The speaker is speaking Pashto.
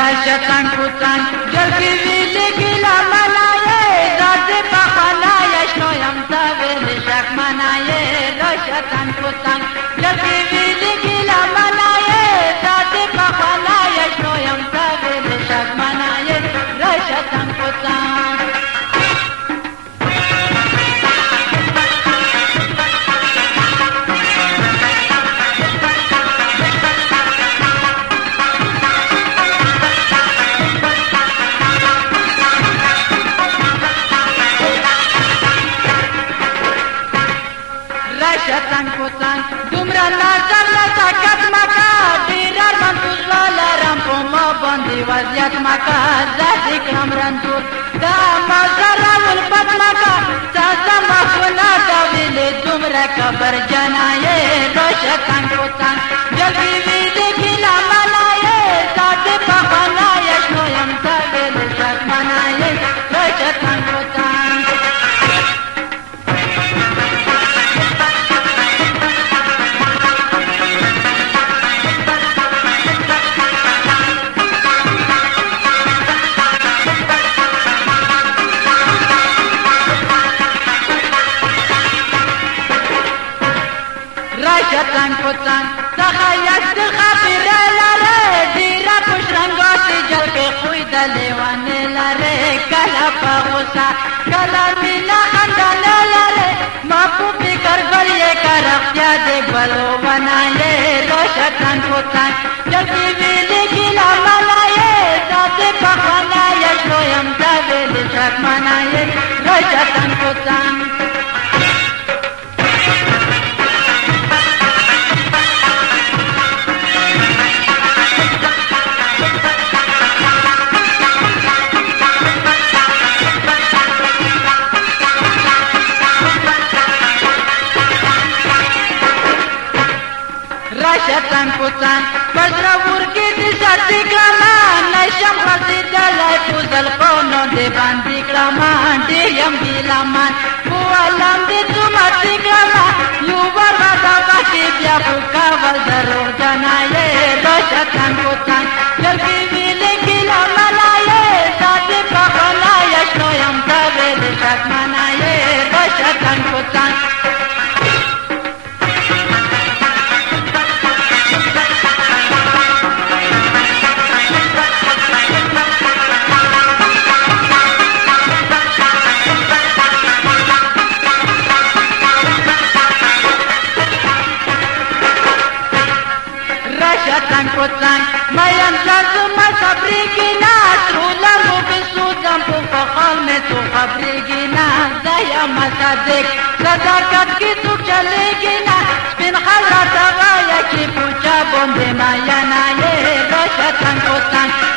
راشه تنگ پوتنگ جلگی ویلی گیلا منایه داد پخانای شنویم تا ویلی شک منایه راشه تنگ پوتنگ جلگی ویلی گیلا منایه داد پخانای شنویم تا ویلی شک منایه راشه تنگ پوتنگ شتن پتن دومره نظر نزاکت مکا دیرار من توزواله رم پو ما باندی وضعیت مکا زهدی کرم رنزور دا مازر راول پت مکا سازا مخونا داویلی دومره کبر جنایه رو شتن پتن جلوی ویلی گیلا منایه زادی پخانایش نویم تاویلی شک منایه رو شتن پتن شتن پتن تخیست خبیره لره دیره پش رنگاتی جلق خوی دلیوانه لره کلا پا غصا کلا مینا خندانه لره ما پو بکر گلیه کرختیا دی بلو بنایه رو شتن پتن جلقی ویلی گیلا منایه دادی پخانایش رویم دا ویلی شک منایه رو شتن پتن شتن پتن بزرا ورکی دی سرزی کلامان نشم خرزی دلای پوزل قونو دی باندی کلامان دیم دیلامان بوالام دی تومتی کلامان یوبر غدا وقتی بیا خوکاول ضرور جنایه رو شتن پتن جلگی ویلی گیلا منایه دادی پخانایش نویم تا ویلی شک منایه رو شتن پتن شتن پتن مایم زازم صبری گینا سرولم و بسودم پو فخال میں تو خبری گینا زیا مصدق صداقت کی تو چلے گینا سپین خلات آغایا کی پوچا بوندے مایا نایے رو شتن پتن